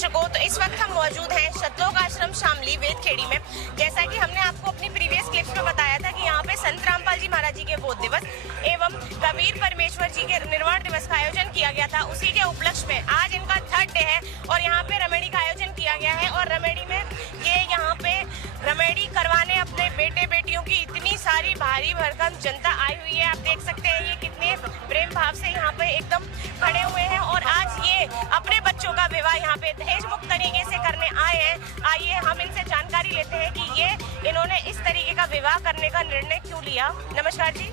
दर्शकों, तो इस वक्त हम मौजूद हैं शतलोक आश्रम शामली वेदखेड़ी में। जैसा कि हमने आपको अपनी प्रीवियस क्लिप्स में बताया था कि यहाँ पे संत रामपाल जी महाराज जी के बोध दिवस एवं कबीर परमेश्वर जी के निर्वाण दिवस का आयोजन किया गया था। उसी के उपलक्ष्य में आज इनका 3rd डे है और यहाँ पे रमेडी का आयोजन किया गया है। और रमेडी में ये यहाँ पे रमेडी करवाने अपने बेटे बेटियों की इतनी सारी भारी भरकम जनता आई हुई है। आप देख सकते हैं ये कितने प्रेम भाव से यहाँ पे एकदम खड़े हुए हैं और आज ये अपने बच्चों का विवाह यहाँ पे दहेज मुक्त तरीके से करने आए हैं। आइए हम इनसे जानकारी लेते हैं कि ये इन्होंने इस तरीके का विवाह करने का निर्णय क्यों लिया। नमस्कार जी।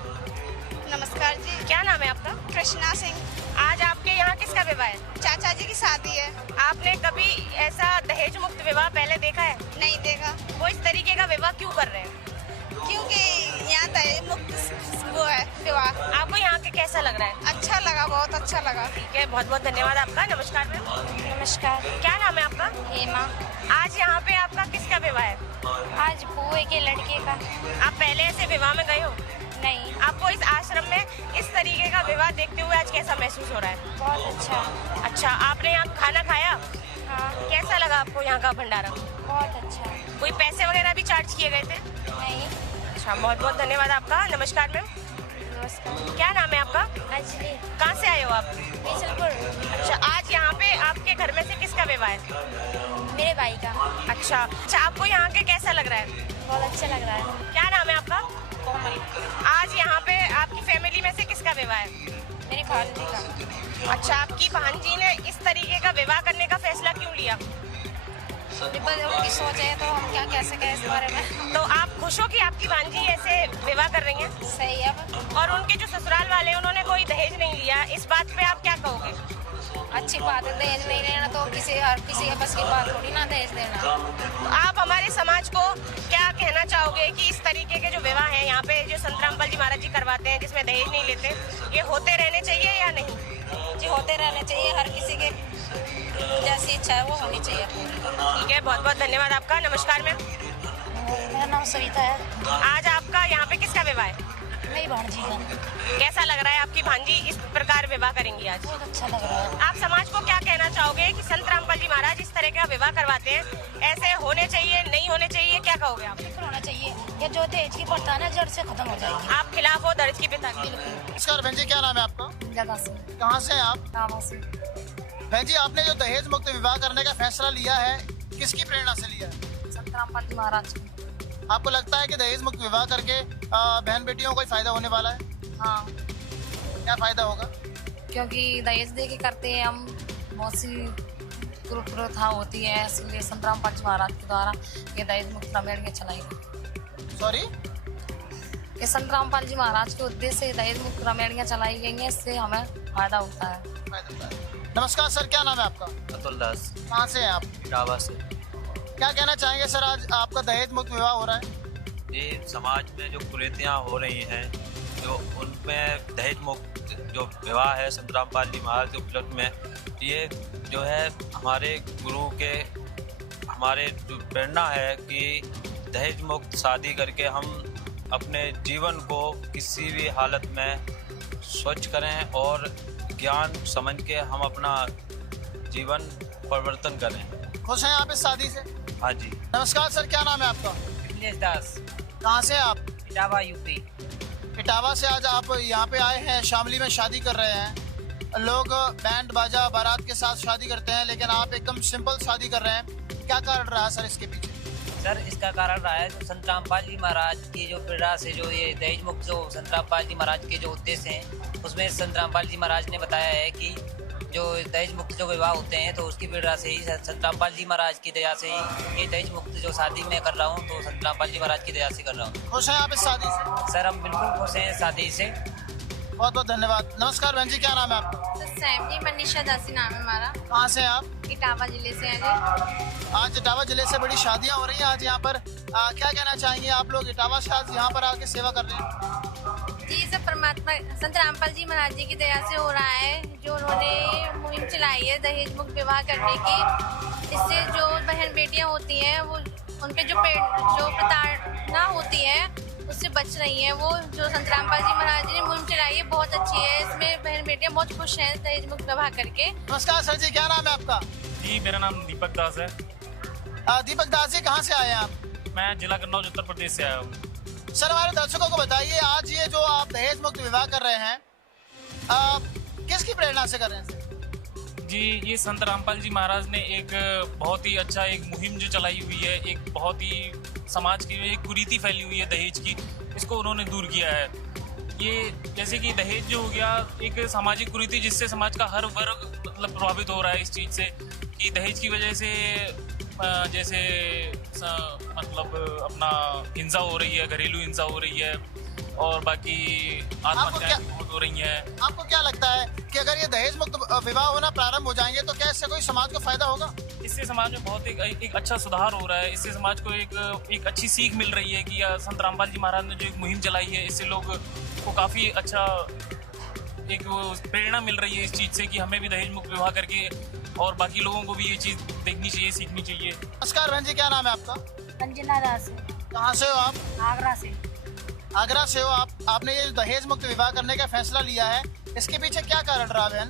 नमस्कार जी। क्या नाम है आपका? कृष्णा सिंह। आज आपके यहाँ किसका विवाह है? चाचा जी की शादी है। आपने कभी ऐसा दहेज मुक्त विवाह पहले देखा है? नहीं देखा। वो इस तरीके का विवाह क्यों कर रहे हैं? क्योंकि यहाँ दहेज मुक्त वो है विवाह। आपको यहाँ के कैसा लग रहा है? अच्छा लगा, बहुत अच्छा लगा। ठीक है, बहुत बहुत धन्यवाद आपका। नमस्कार मैम। नमस्कार। क्या नाम है आपका? हेमा। आज यहाँ पे आपका किसका विवाह है? आज बुए के लड़के का। आप पहले ऐसे विवाह में गए हो? नहीं। आपको इस आश्रम में इस तरीके का विवाह देखते हुए आज कैसा महसूस हो रहा है? बहुत अच्छा। अच्छा, आपने यहाँ खाना खाया? हाँ। कैसा लगा आपको यहाँ का भंडारा? बहुत अच्छा। कोई पैसे वगैरह भी चार्ज किए गए थे? नहीं। अच्छा, बहुत बहुत धन्यवाद आपका। नमस्कार मैम। नमस्कार। क्या नाम है आपका? अंजलि। कहाँ से आए हो आप? बीसलपुर। अच्छा, आज यहाँ पे आपके घर में से किसका विवाह है? मेरे भाई का। अच्छा, आपको यहाँ के कैसा लग रहा है? बहुत अच्छा लग रहा है। क्या नाम है आपका? कोमल। आज यहाँ पे आपकी फैमिली में से किसका विवाह है? मेरी भांजी का। अच्छा, आपकी भांजी ने इस तरीके का विवाह करने का फैसला क्यों लिया? उनकी सोच है तो हम क्या कह सके इस बारे में। तो आप खुश हो कि आपकी भांजी ऐसे विवाह कर रही हैं? सही है। और उनके जो ससुराल वाले हैं उन्होंने कोई दहेज नहीं लिया, इस बात पे आप क्या कहोगे? अच्छी बात है, दहेज नहीं लेना तो हर किसी के बस की बात थोड़ी ना दहेज देना। तो आप हमारे समाज को क्या कहना चाहोगे कि इस तरीके के जो विवाह हैं यहाँ पे जो संत रामपाल जी महाराज जी करवाते हैं जिसमें दहेज नहीं लेते, ये होते रहने चाहिए या नहीं? जी होते रहने चाहिए, हर किसी के जैसी इच्छा है वो होनी चाहिए। ठीक है, बहुत बहुत धन्यवाद आपका। नमस्कार मैम। मेरा नाम सविता है। आज आपका यहाँ पे किसका विवाह है? मेरी भांजी का। कैसा लग रहा है आपकी भांजी इस प्रकार विवाह करेंगी आज? बहुत अच्छा लग रहा है। आप समाज को क्या कहना चाहोगे कि संत रामपाल जी महाराज इस तरह का विवाह करवाते हैं, ऐसे होने चाहिए नहीं होने चाहिए, क्या कहोगे आप? बिल्कुल होना चाहिए, ये जो दहेज की प्रथा है ना जड़ से खत्म हो जाएगी। आप खिलाफ हो दहेज की प्रथा की? नमस्कार बहन जी, क्या नाम है आपका? जगह से। कहाँ से हैं आप? गाँव से। बहन जी, आपने जो दहेज मुक्त विवाह करने का फैसला लिया है किसकी प्रेरणा से लिया है? संत रामपाल जी महाराज। आपको लगता है कि दहेज मुक्त विवाह करके बहन बेटियों को कोई फायदा होने वाला है? हाँ, क्या फायदा होगा? क्योंकि दहेज दे के करते हैं हम, बहुत सी कुप्रथा होती है, इसलिए संत रामपाल जी महाराज के द्वारा ये दहेज मुक्त रमेड़ियाँ चलाई गई। सॉरी? ये संत रामपाल जी महाराज के उद्देश्य से दहेज मुक्त रमेड़ियाँ चलाई गई हैं, इससे हमें फायदा होता है। नमस्कार सर, क्या नाम है आपका? अतुल दास। कहाँ से हैं आप? इटावा से। क्या कहना चाहेंगे सर, आज आपका दहेज मुक्त विवाह हो रहा है? ये समाज में जो कुरीतियाँ हो रही हैं, जो उनमें दहेज मुक्त जो विवाह है संत रामपाल जी महाराज के उपलक्ष्य में, ये जो है हमारे गुरु के हमारे जो प्रेरणा है कि दहेज मुक्त शादी करके हम अपने जीवन को किसी भी हालत में स्वच्छ करें और ज्ञान समझ के हम अपना जीवन परिवर्तन करें। खुश हैं आप इस शादी से? हाँ जी। नमस्कार सर, क्या नाम है आपका? विमलेश दास। कहाँ से हैं आप? इटावा यूपी। इटावा से आज आप यहाँ पे आए हैं, शामली में शादी कर रहे हैं। लोग बैंड बाजा बारात के साथ शादी करते हैं, लेकिन आप एकदम सिंपल शादी कर रहे हैं। क्या कारण रहा सर इसके पीछे? सर, इसका कारण रहा है जो संत रामपाल जी महाराज की जो प्रेरणा से जो ये दहेज मुक्त जो संत रामपाल जी महाराज के जो उद्देश्य हैं, उसमें संत रामपाल जी महाराज ने बताया है कि जो दहेज मुक्त जो विवाह होते हैं तो उसकी प्रेरणा से ही संत रामपाल जी महाराज की दया से ही ये दहेज मुक्त जो शादी मैं कर रहा हूँ तो संत रामपाल जी महाराज की दया से कर रहा हूँ। खुश हैं आप इस शादी से? सर, हम बिल्कुल खुश हैं शादी से। बहुत बहुत धन्यवाद। नमस्कार बहन जी, क्या नाम है आपका? सैम जी, मनीषा दासी नाम है हमारा। कहाँ से हैं आप? इटावा जिले से हैं जी। आज इटावा जिले से बड़ी शादियाँ हो रही हैं आज यहाँ पर, क्या कहना चाहेंगे आप लोग इटावा से आज यहाँ पर आके सेवा कर रहे हैं? जी, सब परमात्मा संत रामपाल जी महाराज जी की दया से हो रहा है, जो उन्होंने मुहिम चलाई है दहेज मुक्त विवाह करने की। इससे जो बहन बेटियां होती हैं वो उनके जो प्रताड़ना होती है उससे बच रही हैं। वो जो संत रामपाल जी महाराज जी ने मुहिम चलाई है बहुत अच्छी है, इसमें बहन बेटियां बहुत खुश हैं दहेज मुक्त विवाह करके। नमस्कार सर जी, क्या नाम है आपका? जी, मेरा नाम दीपक दास है। दीपक दास जी, कहाँ से आए हैं आप? मैं जिला कन्नौज उत्तर प्रदेश से आया हूँ। सर, हमारे दर्शकों को बताइए, आज ये जो आप दहेज मुक्त विवाह कर रहे हैं, किसकी प्रेरणा से कर रहे हैं? जी, ये संत रामपाल जी महाराज ने एक बहुत ही अच्छा एक मुहिम जो चलाई हुई है, एक बहुत ही समाज की एक कुरीति फैली हुई है दहेज की, इसको उन्होंने दूर किया है। ये जैसे कि दहेज जो हो गया एक सामाजिक कुरीति, जिससे समाज का हर वर्ग मतलब प्रभावित हो रहा है इस चीज़ से, कि दहेज की वजह से जैसे मतलब अपना हिंसा हो रही है, घरेलू हिंसा हो रही है, और बाकी आत्महत्याएं बहुत हो रही हैं। आपको क्या लगता है कि अगर ये दहेज मुक्त विवाह होना प्रारंभ हो जाएंगे तो क्या इससे कोई समाज को फायदा होगा? इससे समाज में बहुत एक अच्छा सुधार हो रहा है। इससे समाज को एक अच्छी सीख मिल रही है कि संत रामपाल जी महाराज ने जो एक मुहिम चलाई है, इससे लोग को काफ़ी अच्छा एक प्रेरणा मिल रही है इस चीज़ से कि हमें भी दहेज मुक्त विवाह करके और बाकी लोगों को भी ये चीज़ देखनी चाहिए, सीखनी चाहिए। नमस्कार बहन जी, क्या नाम है आपका? अंजना दास। कहाँ से हो आप? आगरा से। आगरा से हो आप। आपने ये दहेज मुक्त विवाह करने का फैसला लिया है, इसके पीछे क्या कारण रहा बहन?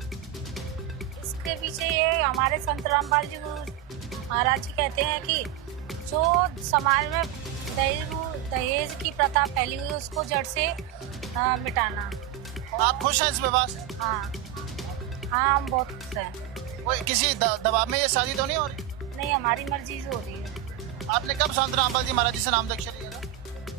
इसके पीछे ये हमारे संत रामपाल जी महाराज जी कहते हैं कि जो समाज में दहेज की प्रथा फैली हुई है उसको जड़ से मिटाना। आप खुश हैं इस विवाह से? हाँ, हम बहुत खुश हैं। कोई किसी दबाव में ये शादी तो नहीं हो रही? नहीं, हमारी मर्जी से हो रही है। आपने कब संत रामपाल जी महाराज जी से नाम दीक्षा लिया था?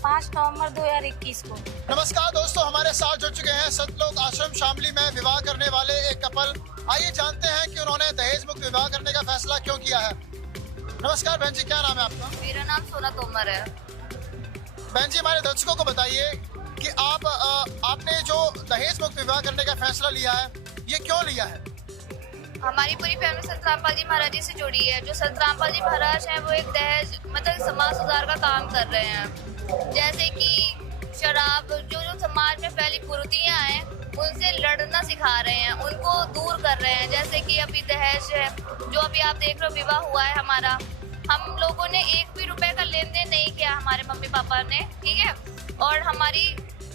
5 नवंबर 2021 को। नमस्कार दोस्तों, हमारे साथ जुड़ चुके हैं सतलोक आश्रम शामली में विवाह करने वाले एक कपल। आइए जानते हैं कि उन्होंने दहेज मुक्त विवाह करने का फैसला क्यों किया है। नमस्कार बहन जी, क्या नाम है आपका? मेरा नाम सोना तोमर है। बहन जी, हमारे दर्शकों को बताइए कि आपने जो दहेज मुक्त विवाह करने का फैसला लिया है, ये क्यों लिया है? हमारी पूरी फैमिली संत रामपाल जी महाराज जी से जुड़ी है। जो संत रामपाल जी महाराज हैं वो एक दहेज मतलब समाज सुधार का काम कर रहे हैं। जैसे कि शराब जो समाज में फैली कुरीतियां हैं उनसे लड़ना सिखा रहे हैं, उनको दूर कर रहे हैं। जैसे कि अभी दहेज है जो अभी आप देख रहे हो, विवाह हुआ है हमारा, हम लोगों ने 1 भी रुपए का लेन देन नहीं किया, हमारे मम्मी पापा ने, ठीक है। और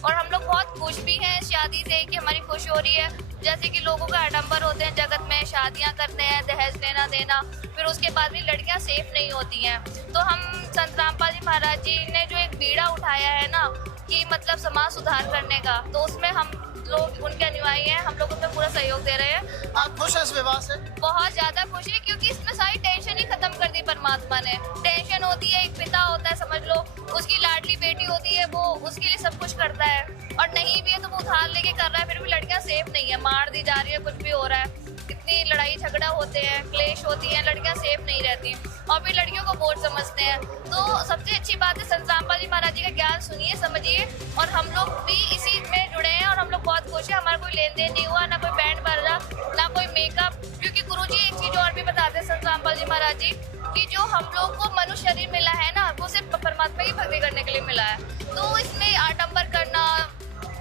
हम लोग बहुत खुश भी हैं इस शादी से कि हमारी खुशी हो रही है। जैसे कि लोगों का आडंबर होते हैं जगत में, शादियां करते हैं, दहेज लेना देना, फिर उसके बाद भी लड़कियां सेफ नहीं होती हैं। तो हम संत रामपाल जी महाराज जी ने जो एक बीड़ा उठाया है ना कि मतलब समाज सुधार करने का, तो उसमें हम लोग उनके अनुयायी हैं, हम लोग उनमें पूरा सहयोग दे रहे हैं। आप खुश हैं इस विवाह से? बहुत ज्यादा खुश है, क्योंकि इसमें सारी टेंशन ही खत्म कर दी परमात्मा ने। टेंशन होती है, एक पिता होता है, समझ लो उसकी लाडली बेटी होती है, वो उसके लिए सब कुछ करता है, और नहीं भी है तो वो उधार लेके कर रहा है, फिर भी लड़कियां सेफ नहीं है, मार दी जा रही है, कुछ भी हो रहा है, इतनी लड़ाई झगड़ा होते हैं, क्लेश होती है, लड़कियां सेफ नहीं रहती और फिर लड़कियों को बोझ समझते हैं। तो सबसे अच्छी बात है संत रामपाल जी महाराज जी का ज्ञान सुनिए, समझिए, और हम लोग भी इसी में जुड़े हैं और हम लोग बहुत खुश हैं। हमारा कोई लेन देन नहीं हुआ, ना कोई बैंड बाजा, ना कोई मेकअप, क्योंकि गुरुजी एक चीज और भी बताते हैं संत रामपाल जी महाराज जी कि जो हम लोग को मनुष्य शरीर मिला है ना, वो सिर्फ परमात्मा की भक्ति करने के लिए मिला है। तो इसमें आडंबर करना,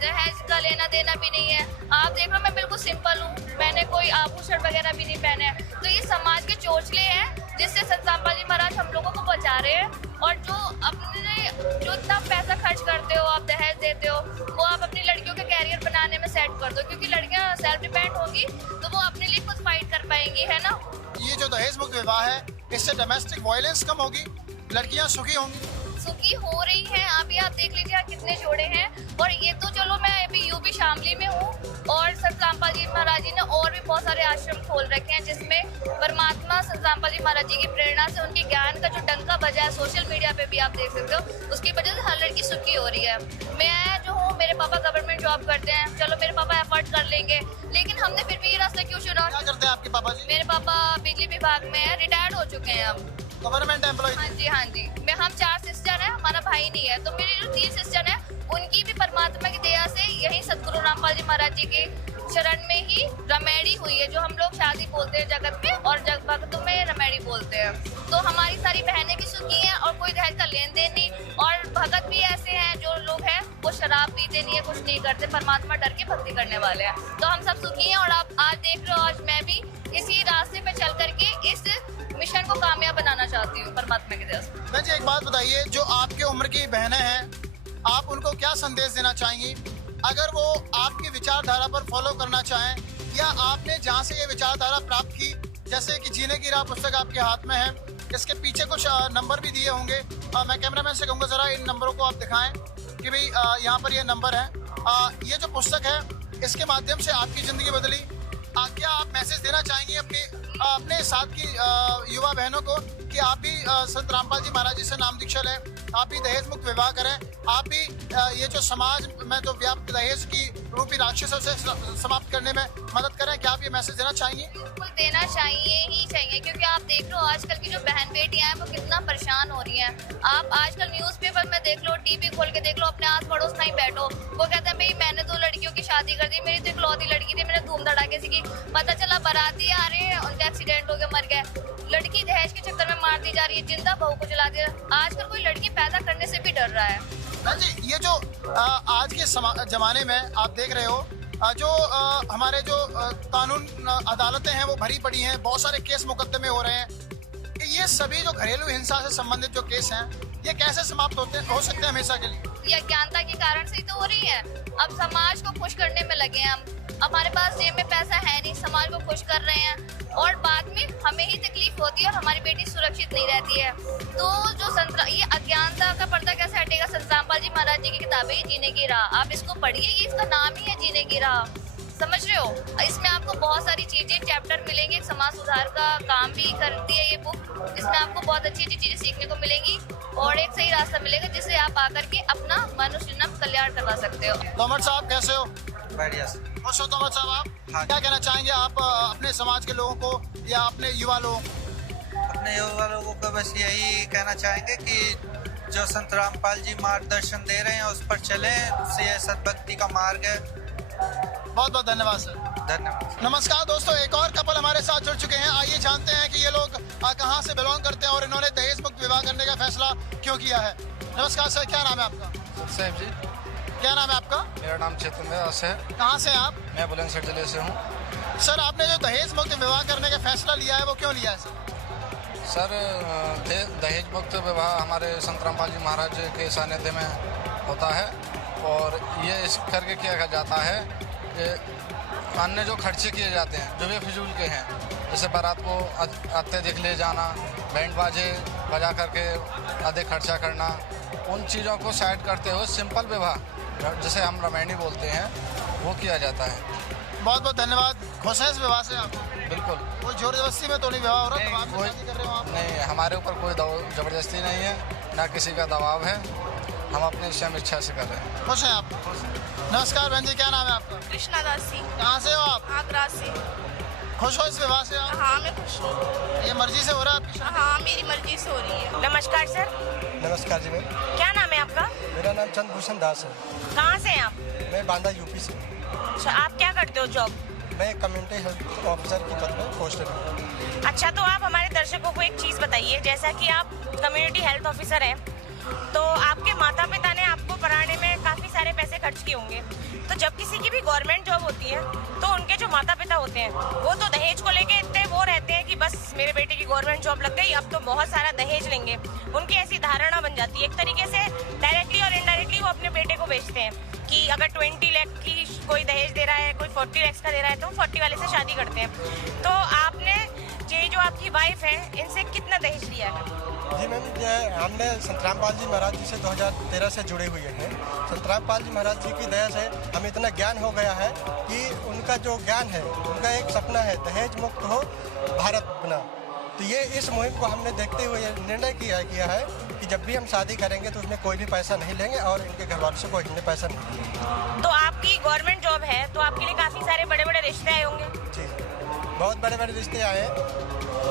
दहेज का लेना देना भी नहीं है। आप देख लो, मैं बिल्कुल सिंपल हूँ, मैंने कोई आभूषण वगैरह भी नहीं पहने हैं। तो ये समाज के चोचले हैं जिससे संत रामपाल जी महाराज हम लोगों को बचा रहे हैं। और जो इतना पैसा खर्च करते हो, आप दहेज देते हो, वो आप अपनी लड़कियों के कैरियर बनाने में सेट कर दो, क्योंकि लड़कियां सेल्फ डिपेंड होंगी तो वो अपने लिए खुद फाइट कर पाएंगी, है ना। ये जो दहेज मुक्त विवाह है, इससे डोमेस्टिक वायलेंस कम होगी, लड़कियां सुखी होंगी। सुखी हो रही हैं। अभी आप देख लीजिए कितने जोड़े हैं। और ये तो चलो मैं अभी यूपी शामली में हूँ, और संत रामपाल जी महाराज जी ने और भी बहुत सारे आश्रम खोल रखे हैं जिसमें परमात्मा संत रामपाल जी महाराज जी की प्रेरणा से, उनके ज्ञान का जो डंका बजा है, सोशल मीडिया पे भी आप देख सकते हो, उसकी वजह से हर लड़की सुखी हो रही है। मैं जो हूँ, मेरे पापा गवर्नमेंट जॉब करते हैं, चलो मेरे पापा एफर्ट कर लेंगे, लेकिन हमने फिर भी ये रास्ता क्यों चुना? क्या करते हैं आपके पापा जी? मेरे पापा बिजली विभाग में है, रिटायर्ड हो चुके हैं अब, गवर्नमेंट एम्प्लॉय। हाँ जी, हाँ जी। हम 4 सिस्टर हैं, हमारा भाई नहीं है। तो मेरी जो 3 सिस्टर हैं उनकी भी परमात्मा की दया से यही सतगुरु रामपाल जी महाराज जी के शरण में ही रमेड़ी हुई है, जो हम लोग शादी बोलते हैं जगत में, और भक्तों में रमेड़ी बोलते हैं। तो हमारी सारी बहनें भी सुखी हैं और कोई दहेज का लेन देन नहीं। और भगत भी ऐसे हैं जो लोग हैं वो शराब पीते नहीं है, कुछ नहीं करते, परमात्मा डर के भक्ति करने वाले हैं। तो हम सब सुखी हैं। और आप आज देख रहे हो, आज मैं भी इसी रास्ते पे चल करके इस मिशन को कामयाब बनाना चाहती हूँ परमात्मा की दया से। बहन जी, एक बात बताइए, जो आपके उम्र की बहनें हैं, आप उनको क्या संदेश देना चाहेंगी? अगर वो आपकी विचारधारा पर फॉलो करना चाहें, या आपने जहाँ से ये विचारधारा प्राप्त की जैसे कि जीने की राह पुस्तक आपके हाथ में है, इसके पीछे कुछ नंबर भी दिए होंगे। मैं कैमरामैन से कहूँगा ज़रा इन नंबरों को आप दिखाएं कि भाई यहाँ पर ये नंबर है। ये जो पुस्तक है इसके माध्यम से आपकी ज़िंदगी बदली। क्या आप मैसेज देना चाहेंगे अपने साथ की युवा बहनों को कि आप भी संत रामपाल जी महाराज जी से नाम दीक्षा लें, आप भी दहेज मुक्त विवाह करें, आप भी ये जो समाज में जो व्याप्त दहेज की रूपी राक्षसों से समाप्त करने में मदद करें? क्या आप ये मैसेज देना चाहेंगे? बिल्कुल देना चाहिए ही चाहिए, क्योंकि आप देख लो आजकल की जो बहन बेटियां हैं वो कितना परेशान हो रही हैं। आप आजकल न्यूज़पेपर में देख लो, टीवी खोल के देख लो, अपने आस पड़ोस में ही बैठो, वो कहते हैं भाई मैंने 2 लड़कियों की शादी कर दी, मेरी तो इकलौती लड़की थी, मैंने धूम धड़ाके से की, पता चला बाराती आ रहे हैं उनका एक्सीडेंट हो गया, मर गए। लड़की दहेज के चक्कर में मार दी जा रही है, जिंदा बहू को जला दिया। आजकल कोई लड़की पैदा करने से भी डर रहा है। जी, ये जो आज के जमाने में आप देख रहे हो, जो हमारे जो कानून अदालतें हैं वो भरी पड़ी हैं, बहुत सारे केस मुकदमे हो रहे हैं। ये सभी जो घरेलू हिंसा से संबंधित जो केस हैं ये कैसे समाप्त हो सकते हैं हमेशा के लिए? ये अज्ञानता के कारण से ही तो हो रही है। अब समाज को खुश करने में लगे हैं हम, हमारे पास जेब में पैसा है नहीं, समाज को खुश कर रहे हैं और बाद में हमें ही तकलीफ होती है और हमारी बेटी सुरक्षित नहीं रहती है। तो जो ये अज्ञानता का पर्दा कैसे हटेगा? संत रामपाल जी महाराज जी की किताबें ही जीने की राह, आप इसको पढ़िए, ये इसका नाम ही है जीने की राह, समझ रहे हो? इसमें आपको बहुत सारी चीजें चैप्टर मिलेंगे, समाज सुधार का काम भी करती है ये बुक। इसमें आपको बहुत अच्छी अच्छी चीजें सीखने को मिलेंगी और एक सही रास्ता मिलेगा जिससे आप आकर के अपना मनुष्य जन्म कल्याण करवा सकते हो। तोमर साहब कैसे हो? बढ़िया। खुश हो तोमर साहब आप? हाँ। क्या कहना चाहेंगे आप अपने समाज के लोगों को या अपने युवा लोगों को? अपने युवा लोगों को बस यही कहना चाहेंगे कि जो संत रामपाल जी मार्गदर्शन दे रहे हैं उस पर चलें, ये सद्भक्ति का मार्ग है। बहुत बहुत धन्यवाद सर। धन्यवाद। नमस्कार दोस्तों, एक और कपल हमारे साथ जुड़ चुके हैं। आइए जानते हैं कि ये लोग कहाँ से बिलोंग करते हैं और इन्होंने दहेज मुक्त विवाह करने का फैसला क्यों किया है। नमस्कार सर, क्या नाम है आपका? साहब जी, क्या नाम है आपका? मेरा नाम चेतन दास है। कहाँ से हैं आप? मैं बुलंदशहर जिले से हूँ। सर, आपने जो दहेज मुक्त विवाह करने का फैसला लिया है वो क्यों लिया है सर? सर, दहेज मुक्त विवाह हमारे संत रामपाल जी महाराज के सानिध्य में होता है और ये इस करके किया जाता है कि अन्य जो खर्चे किए जाते हैं जो बेफिजूल के हैं, जैसे बारात को अत्यधिक ले जाना, बैंड बाजे बजा करके अधिक खर्चा करना, उन चीज़ों को साइड करते हुए सिंपल विवाह जिसे हम रामायणी बोलते हैं वो किया जाता है। बहुत बहुत धन्यवाद। खुश हैं इस विवाह से आप? बिल्कुल। कोई जोर जबरदस्ती में तो नहीं विवाह हो रहा? नहीं, कोई कर रहे हो आप? नहीं, हमारे ऊपर कोई ज़बरदस्ती नहीं है, ना किसी का दबाव है, हम अपनी स्वयं इच्छा से कर रहे हैं। खुश हैं आप? नमस्कार बहन जी, क्या नाम है आपका? कृष्णा दास सिंह, कहाँ से हो आप? आगरा से। खुश हो इस विवाह से आप? हाँ, मैं खुश हूँ। ये मर्जी से हो रहा है आपकी? हाँ, मेरी मर्जी से हो रही है। नमस्कार सर, नमस्कार जी मैम, क्या नाम है आपका? मेरा नाम चंद्रभूषण दास है। कहाँ से हैं आप? मैं बांदा यूपी से। अच्छा, आप क्या करते हो जॉब? मैं कम्युनिटी हेल्थ ऑफिसर के पद पर पोस्टेड हूँ। अच्छा, तो आप हमारे दर्शकों को एक चीज़ बताइए, जैसा कि आप कम्युनिटी हेल्थ ऑफिसर हैं, तो आपके माता पिता ने आपको पढ़ाने में काफ़ी सारे पैसे खर्च किए होंगे। तो जब किसी की भी गवर्नमेंट जॉब होती है तो उनके जो माता पिता होते हैं वो तो दहेज को लेके इतने वो रहते हैं कि बस मेरे बेटे की गवर्नमेंट जॉब लग गई, अब तो बहुत सारा दहेज लेंगे। उनकी ऐसी धारणा बन जाती है। एक तरीके से डायरेक्टली और इनडायरेक्टली वो अपने बेटे को बेचते हैं कि अगर 20 लाख की कोई दहेज दे रहा है, कोई 40 लाख का दे रहा है तो 40 वाले से शादी करते हैं। तो आपने ये जो आपकी वाइफ है इनसे कितना दहेज लिया है? जी मैम, हमने संत रामपाल जी महाराज जी से 2013 से जुड़े हुए हैं। संत रामपाल जी महाराज जी की दया से हमें इतना ज्ञान हो गया है कि उनका जो ज्ञान है, उनका एक सपना है दहेज मुक्त हो भारत बना। तो ये इस मुहिम को हमने देखते हुए निर्णय किया है कि जब भी हम शादी करेंगे तो उसमें कोई भी पैसा नहीं लेंगे और इनके घर वालों से कोई हमने पैसा नहीं लेंगे। तो आपकी गवर्नमेंट जॉब है तो आपके लिए काफ़ी सारे बड़े बड़े रिश्ते आए होंगे? जी, बहुत बड़े बड़े रिश्ते आए,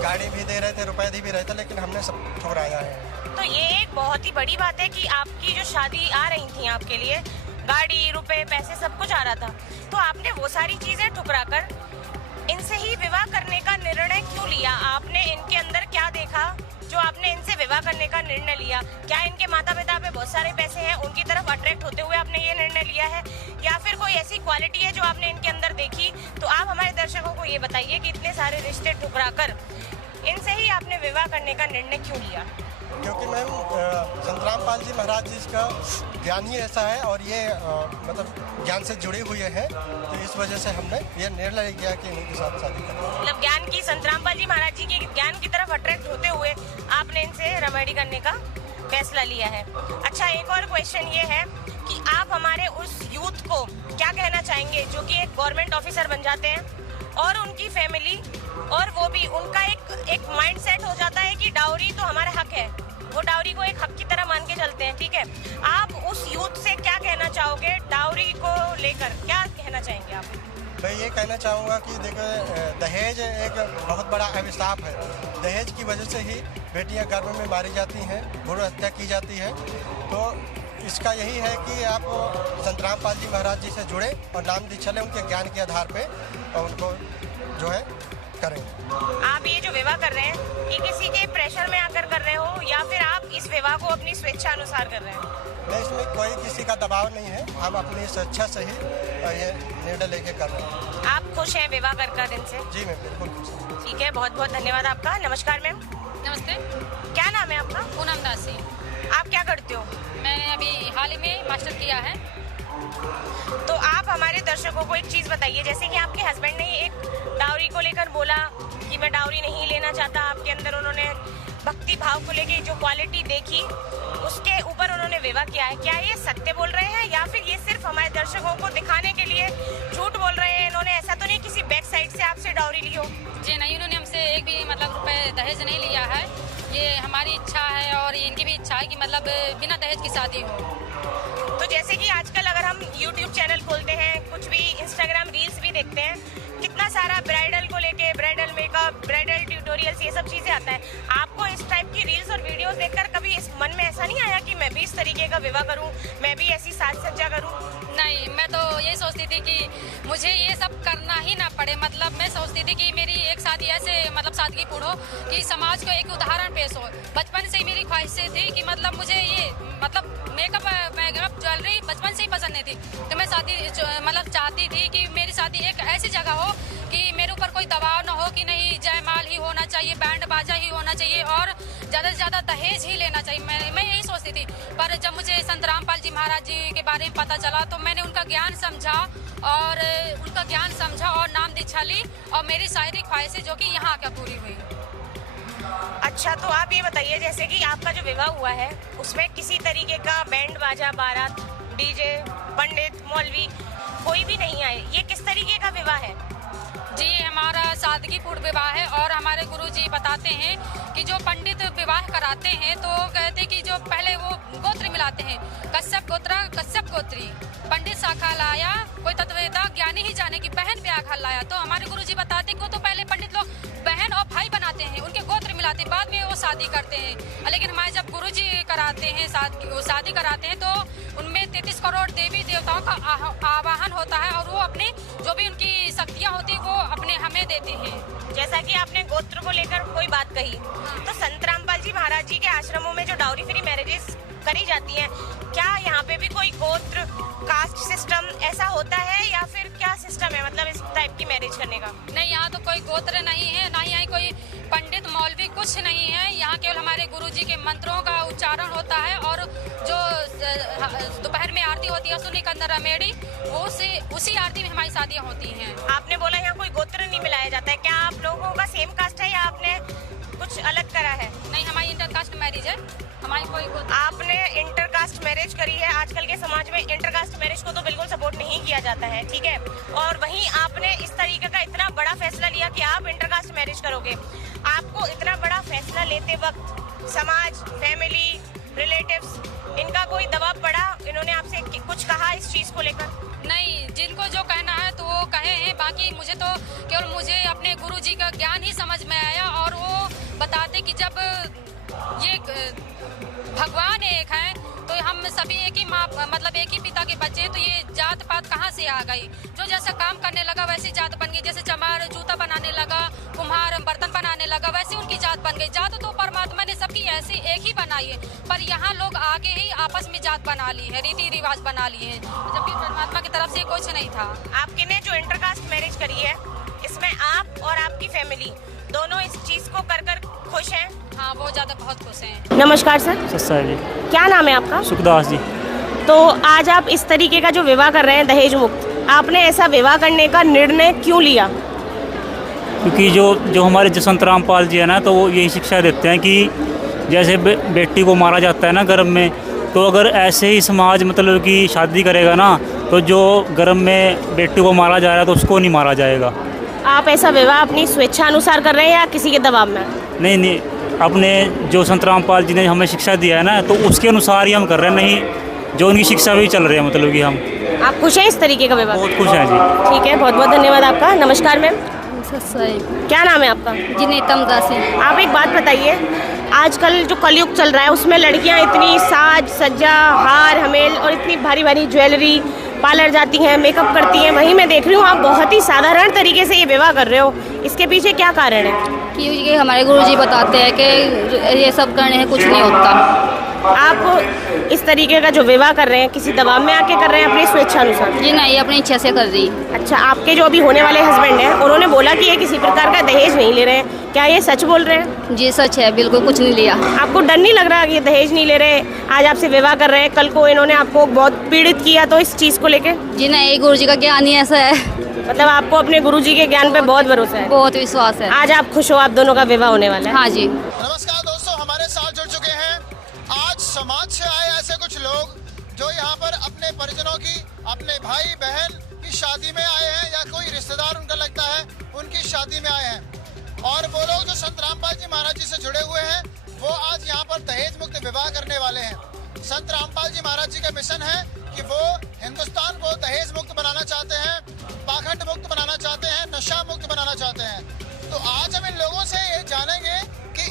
गाड़ी भी दे रहे थे, रुपए भी रहे थे, लेकिन हमने सब ठुकराया है। तो ये एक बहुत ही बड़ी बात है कि आपकी जो शादी आ रही थी आपके लिए, गाड़ी, रुपए, पैसे सब कुछ आ रहा था, तो आपने वो सारी चीज़ें ठुकरा कर इनसे ही विवाह करने का निर्णय क्यों लिया? आपने इनके अंदर क्या देखा जो आपने इनसे विवाह करने का निर्णय लिया? क्या इनके माता पिता पे बहुत सारे पैसे हैं, उनकी तरफ अट्रैक्ट होते हुए आपने ये निर्णय लिया है, या फिर कोई ऐसी क्वालिटी है जो आपने इनके अंदर देखी? तो आप हमारे दर्शकों को ये बताइए कि इतने सारे रिश्ते ठुकरा कर इनसे ही आपने विवाह करने का निर्णय क्यों लिया? क्योंकि मैम संतराम पाल जी महाराज जी का ज्ञान ही ऐसा है और ये मतलब ज्ञान से जुड़े हुए हैं, तो इस वजह से हमने ये निर्णय किया कि इन्हीं के साथ शादी करना। मतलब ज्ञान की संतराम पाल जी महाराज जी के ज्ञान की तरफ अट्रैक्ट होते हुए आपने इनसे रेमेडी करने का फैसला लिया है। अच्छा, एक और क्वेश्चन ये है कि आप हमारे उस यूथ को क्या कहना चाहेंगे जो कि एक गवर्नमेंट ऑफिसर बन जाते हैं और उनकी फैमिली और वो भी उनका एक माइंड सेट हो जाता है कि डाउरी तो हमारा हक है, वो डाउरी को एक हक की तरह मान के चलते हैं, ठीक है। आप उस यूथ से क्या कहना चाहोगे डाउरी को लेकर, क्या कहना चाहेंगे आप? मैं ये कहना चाहूँगा कि देखो, दहेज एक बहुत बड़ा अभिशाप है। दहेज की वजह से ही बेटियां गर्भ में मारी जाती हैं, भ्रूण हत्या की जाती है। तो इसका यही है कि आप संतराम पाल जी महाराज जी से जुड़े और नाम दीक्षा लें उनके ज्ञान के आधार पे और उनको जो है करें। आप ये जो विवाह कर रहे हैं ये किसी के प्रेशर में आकर कर रहे हो या फिर आप इस विवाह को अपनी स्वेच्छा अनुसार कर रहे हैं? नहीं, इसमें कोई किसी का दबाव नहीं है, हम अपनी स्वेच्छा से ही ये निर्णय लेके कर रहे हैं। आप खुश हैं विवाह कर इनसे? जी मैम, बिल्कुल खुश हूँ। ठीक है, बहुत बहुत धन्यवाद आपका। नमस्कार मैम। नमस्ते, क्या नाम है आपका? पूनम दासी। आप क्या करते हो? मैंने अभी हाल ही में मास्टर किया है। तो आप हमारे दर्शकों को एक चीज़ बताइए, जैसे कि आपके हस्बैंड ने एक डाउरी को लेकर बोला कि मैं डाउरी नहीं लेना चाहता, आपके अंदर उन्होंने भक्ति भाव को लेकर जो क्वालिटी देखी उसके ऊपर उन्होंने विवाह किया है, क्या ये सत्य बोल रहे हैं या फिर ये सिर्फ हमारे दर्शकों को दिखाने के लिए झूठ बोल रहे हैं? इन्होंने ऐसा तो नहीं किसी बैक साइड से आपसे डाउरी ली हो? जी नहीं, उन्होंने हमसे एक भी मतलब रुपए दहेज नहीं लिया है। ये हमारी इच्छा है और इनकी भी इच्छा है कि मतलब बिना दहेज की शादी हो। तो जैसे कि आजकल अगर हम YouTube चैनल खोलते हैं, कुछ भी इंस्टाग्राम रील्स भी देखते हैं, कितना सारा ब्राइडल को लेके, ब्राइडल मेकअप, ब्राइडल ट्यूटोरियल्स, ये सब चीज़ें आता है। आपको इस टाइप की रील्स और वीडियोस देखकर कभी इस मन में ऐसा नहीं आया कि मैं भी इस तरीके का विवाह करूं, मैं भी ऐसी साज सज्जा करूं? नहीं, मैं तो यही सोचती थी कि मुझे ये सब करना ही ना पड़े। मतलब मैं सोचती थी कि मेरी एक शादी ऐसे मतलब सादगीपूर्ण हो कि समाज को एक उदाहरण पेश हो। बचपन से ही मेरी ख्वाहिशें थी कि मतलब मुझे ये मतलब मेकअप ज्वेलरी बचपन से ही पसंद नहीं थी, तो मैं शादी मतलब चाहती थी कि मेरी शादी एक ऐसी जगह हो कि मेरे ऊपर कोई दबाव ना हो कि नहीं जयमाल ही होना चाहिए, बैंड बाजा ही होना चाहिए और ज़्यादा से ज़्यादा दहेज ही लेना चाहिए। मैं यही सोचती थी। पर जब मुझे संतराम पाल जी महाराज जी के बारे में पता चला तो मैंने उनका ज्ञान समझा और नाम दीक्षा ली और मेरी सारी ख्वाहिशें जो कि यहाँ आकर पूरी हुई। अच्छा, तो आप ये बताइए, जैसे कि आपका जो विवाह हुआ है उसमें किसी तरीके का बैंड बाजा, बारात, डीजे, पंडित, मौलवी कोई भी नहीं आए, ये किस तरीके का विवाह है? जी, हमारा सादगीपूर्ण विवाह है और हमारे गुरुजी बताते हैं कि जो पंडित विवाह कराते हैं तो कहते कि जो पहले वो गोत्र मिलाते हैं, कश्यप गोत्र कश्यप गोत्री, पंडित शाखा लाया, कोई तत्ववेता ज्ञानी ही जाने की बहन ब्याह लाया। तो हमारे गुरुजी बताते कि वो तो पहले पंडित लोग बहन और भाई बनाते हैं, उनके गोत्र मिलाते हैं, बाद में वो शादी करते हैं। लेकिन हमारे जब गुरुजी कराते हैं शादी कराते हैं तो उनमें 33 करोड़ देवी देवताओं का आवाहन होता है और वो अपने जो भी उनकी शक्तियाँ होती वो अपने हमें देते हैं। जैसा कि आपने गोत्र को लेकर कोई बात कही, तो संत रामपाल जी महाराज जी के आश्रमों में जो डाउरी फ्री मैरिजेस करी जाती हैं, क्या यहाँ पे भी कोई गोत्र कास्ट सिस्टम ऐसा होता है या फिर क्या सिस्टम है, मतलब इस टाइप की मैरिज करने का? नहीं, यहाँ तो कोई गोत्र नहीं है, ना ही यहाँ कोई पंडित मौलवी कुछ नहीं है। यहाँ केवल हमारे गुरुजी के मंत्रों का उच्चारण होता है और जो दोपहर में आरती होती है सुनी कंदर रमेड़ी, उसी आरती में हमारी शादियाँ होती हैं। आपने बोला यहाँ कोई गोत्र नहीं मिलाया जाता है, क्या आप लोगों का सेम कास्ट है या आपने कुछ अलग करा है? नहीं, हमारी इंटरकास्ट मैरिज है, हमारी कोई गोत्र। आपने इंटरकास्ट मैरिज करी है। आजकल के समाज में इंटरकास्ट मैरिज को तो बिल्कुल सपोर्ट नहीं किया जाता है, ठीक है, और वहीं आपने इस तरीके का इतना बड़ा फैसला लिया कि आप इंटरकास्ट मैरिज करोगे। आपको इतना बड़ा फैसला लेते वक्त समाज, फैमिली, रिलेटिव्स, इनका कोई दबाव पड़ा? इन्होंने आपसे कुछ कहा इस चीज़ को लेकर? नहीं, जिनको जो कहना है तो वो कहे हैं, बाकी मुझे तो केवल मुझे अपने गुरुजी का ज्ञान ही समझ में आया और वो बताते कि जब ये भगवान एक है तो हम सभी एक ही माँ मतलब एक ही पिता के बच्चे, तो ये जात पात कहाँ से आ गई? जो जैसा काम करने लगा वैसी जात बन गई, जैसे चमार जूता बनाने लगा, कुम्हार बर्तन बनाने लगा, वैसे उनकी जात बन गई। जात तो परमात्मा ने सबकी ऐसी एक ही बनाई है, पर यहाँ लोग आके ही आपस में जात बना ली है, रीति रिवाज बना लिए हैं, जबकि परमात्मा की तरफ से कुछ नहीं था। आपके ने जो इंटरकास्ट मैरिज करी है इसमें आप और आपकी फैमिली दोनों इस चीज को कर खुश हैं? हाँ, हाँ बहुत ज़्यादा बहुत खुश हैं। नमस्कार सर, सस्ता जी, क्या नाम है आपका? सुखदास जी। तो आज आप इस तरीके का जो विवाह कर रहे हैं दहेज मुक्त, आपने ऐसा विवाह करने का निर्णय क्यों लिया? क्योंकि जो हमारे जसवंत रामपाल जी है ना, तो वो यही शिक्षा देते हैं कि जैसे बेटी को मारा जाता है ना गर्भ में, तो अगर ऐसे ही समाज मतलब कि शादी करेगा ना, तो जो गर्भ में बेटी को मारा जा रहा है तो उसको नहीं मारा जाएगा। आप ऐसा विवाह अपनी स्वेच्छा अनुसार कर रहे हैं या किसी के दबाव में? नहीं, अपने जो संत रामपाल जी ने हमें शिक्षा दिया है ना, तो उसके अनुसार ही हम कर रहे हैं, नहीं जो उनकी शिक्षा भी चल रही है, मतलब कि हम। आप खुश हैं इस तरीके का विवाह? बहुत खुश हैं जी। ठीक है, बहुत बहुत धन्यवाद आपका। नमस्कार मैम, सही क्या नाम है आपका? जी नीतम दासी। आप एक बात बताइए, आजकल जो कलयुग चल रहा है उसमें लड़कियां इतनी साज सज्जा, हार हमेल और इतनी भारी भारी ज्वेलरी, पार्लर जाती हैं, मेकअप करती हैं, वहीं मैं देख रही हूँ आप बहुत ही साधारण तरीके से ये विवाह कर रहे हो, इसके पीछे क्या कारण है? क्योंकि हमारे गुरुजी बताते हैं कि ये सब करने से कुछ नहीं होता। आप इस तरीके का जो विवाह कर रहे हैं किसी दबाव में आके कर रहे हैं अपनी स्वेच्छा अनुसार? जी नहीं, अपनी इच्छा से कर रही। अच्छा, आपके जो अभी होने वाले हस्बैंड हैं उन्होंने बोला कि ये किसी प्रकार का दहेज नहीं ले रहे हैं, क्या ये सच बोल रहे हैं? जी सच है, बिल्कुल कुछ नहीं लिया। आपको डर नहीं लग रहा कि ये दहेज नहीं ले रहे, आज आपसे विवाह कर रहे हैं, कल को इन्होंने आपको बहुत पीड़ित किया तो इस चीज़ को लेके? जी नहीं, गुरुजी का ज्ञान ही ऐसा है। मतलब आपको अपने गुरुजी के ज्ञान पे बहुत भरोसा है? बहुत विश्वास है। आज आप खुश हो, आप दोनों का विवाह होने वाला है? हाँ जी। नमस्कार दोस्तों, हमारे साथ जुड़ चुके हैं आज समाज से आए ऐसे कुछ लोग जो यहाँ पर अपने परिजनों की, अपने भाई बहन की शादी में आए हैं या कोई रिश्तेदार उनका लगता है उनकी शादी में आए हैं। और वो लोग जो संत रामपाल जी महाराज जी से जुड़े हुए हैं वो आज यहाँ पर दहेज मुक्त विवाह करने वाले हैं। संत रामपाल जी महाराज जी का मिशन है कि वो हिंदुस्तान को दहेज मुक्त बनाना चाहते हैं, पाखंड मुक्त बनाना चाहते हैं, नशा मुक्त बनाना चाहते हैं। तो आज हम इन लोगों से ये जानेंगे कि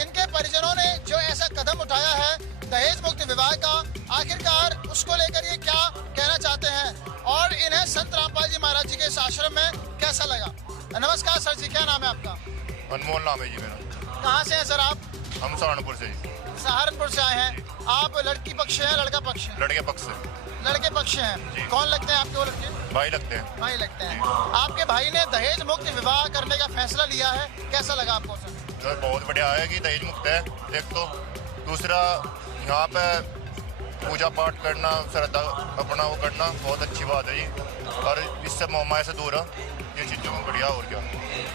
इनके परिजनों ने जो ऐसा कदम उठाया है दहेज मुक्त विवाह का, आखिरकार उसको लेकर ये क्या कहना चाहते हैं और इन्हें संत रामपाल जी महाराज जी के इस आश्रम में कैसा लगा। नमस्कार सर जी, क्या नाम है आपका? अनमोल नाम है जी मेरा। कहाँ से हैं सर आप? हम सहारनपुर से जी। सहारनपुर से आए हैं। आप लड़की पक्ष हैं लड़का पक्ष है? लड़के पक्ष से। लड़के पक्ष हैं। कौन लगते हैं आपके वो लड़के? भाई लगते हैं। भाई लगते हैं। आपके भाई ने दहेज मुक्त विवाह करने का फैसला लिया है, कैसा लगा आपको सर? तो बहुत बढ़िया है कि दहेज मुक्त है एक तो, दूसरा यहाँ पे पूजा पाठ करना, श्रद्धा अपना वो करना बहुत अच्छी बात है जी। और इससे मोहमाया से दूर है, ये चीज़ों में बढ़िया। और क्या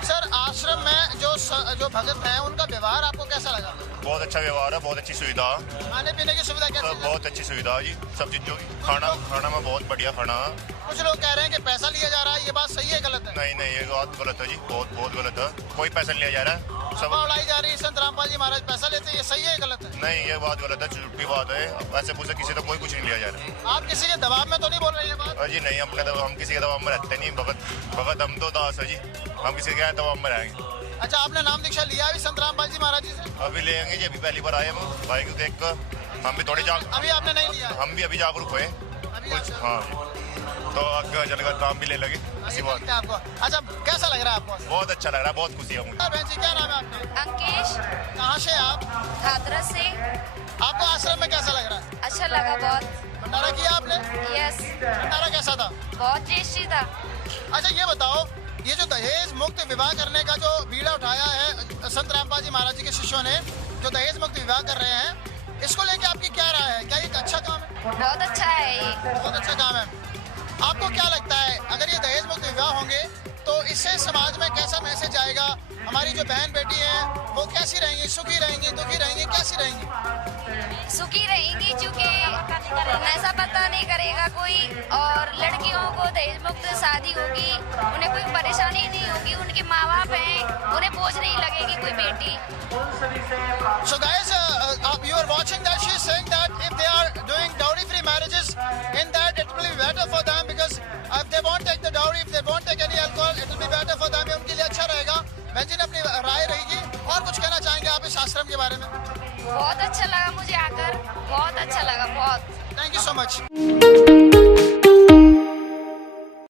सर, आश्रम में जो भगत हैं उनका व्यवहार आपको कैसा लगा? बहुत अच्छा व्यवहार है, बहुत अच्छी सुविधा। खाने पीने की सुविधा कैसी? बहुत अच्छी सुविधा है जी, सब चीज़ों की। खाना में बहुत बढ़िया खाना है। कुछ लोग कह रहे हैं कि पैसा लिया जा रहा है, ये बात सही है गलत है? नहीं, ये बात गलत है जी, बहुत गलत है। कोई पैसा नहीं लिया जा रहा है, सब उड़ाई जा रही है। संत रामपाल जी महाराज पैसा लेते हैं, ये सही है गलत है? नहीं, ये बात गलत है, झूठी बात है। ऐसे पूछे किसी तो कोई कुछ नहीं लिया जा रहा है। आप किसी के दबाव में तो नहीं बोल रहे ये बात? जी नहीं, हम किसी के दबाव में रहते नहीं। भगत हम तो दास है जी, हम किसी के दबाव में रहेंगे। अच्छा, आपने नाम दीक्षा लिया अभी संत रामपाल जी महाराज जी से? अभी लेंगे जी, अभी पहली बार आए हम भाई को देख कर। हम भी थोड़े अभी आपने नहीं लिया? हम भी अभी जागरूक हुए कुछ। हाँ जी, तो आगे चलकर काम भी ले लगे इसी बात आपको। अच्छा, कैसा लग रहा है आपको? बहुत अच्छा लग रहा है, बहुत खुशी है मुझे। बहन जी, क्या नाम है आपका? अंकेश। कहाँ से आप? हाथरस से। आपको आश्रम में कैसा लग रहा है? अच्छा लगा बहुत। भंडारा किया आपने? यस। भंडारा कैसा था? बहुत टेस्टी था। अच्छा, ये बताओ, ये जो दहेज मुक्त विवाह करने का जो बीड़ा उठाया है संत रामपाल जी महाराज जी के शिष्यों ने, जो दहेज मुक्त विवाह कर रहे हैं, इसको लेके आपकी क्या राय है? क्या ये एक अच्छा काम है? बहुत अच्छा है ये। बहुत अच्छा काम है। आपको क्या लगता है अगर ये दहेज मुक्त विवाह होंगे तो इससे समाज में कैसा मैसेज आएगा? हमारी जो बहन बेटी है वो कैसी रहेंगी? सुखी रहेंगी, दुखी रहेंगी, कैसी रहेंगी? सुखी रहेंगी, क्योंकि नशा पता नहीं करेगा कोई, और लड़कियों को दहेज मुक्त शादी होगी, उन्हें कोई परेशानी नहीं होगी, उनके माँ बाप हैं, उन्हें बोझ नहीं लगेगी कोई बेटी। So guys, you are watching that she is saying that if they are doing dowry free marriages, in that it will be better for them because if they won't take the dowry, if they won't take any alcohol, it will be better for them. ये उनके लिए अच्छा रहेगा। बहन जी ने अपनी राय रहेगी। और कुछ कहना चाहेंगे आप इस आश्रम के बारे में? बहुत अच्छा लगा मुझे आकर, बहुत अच्छा लगा, बहुत। Thank you so much.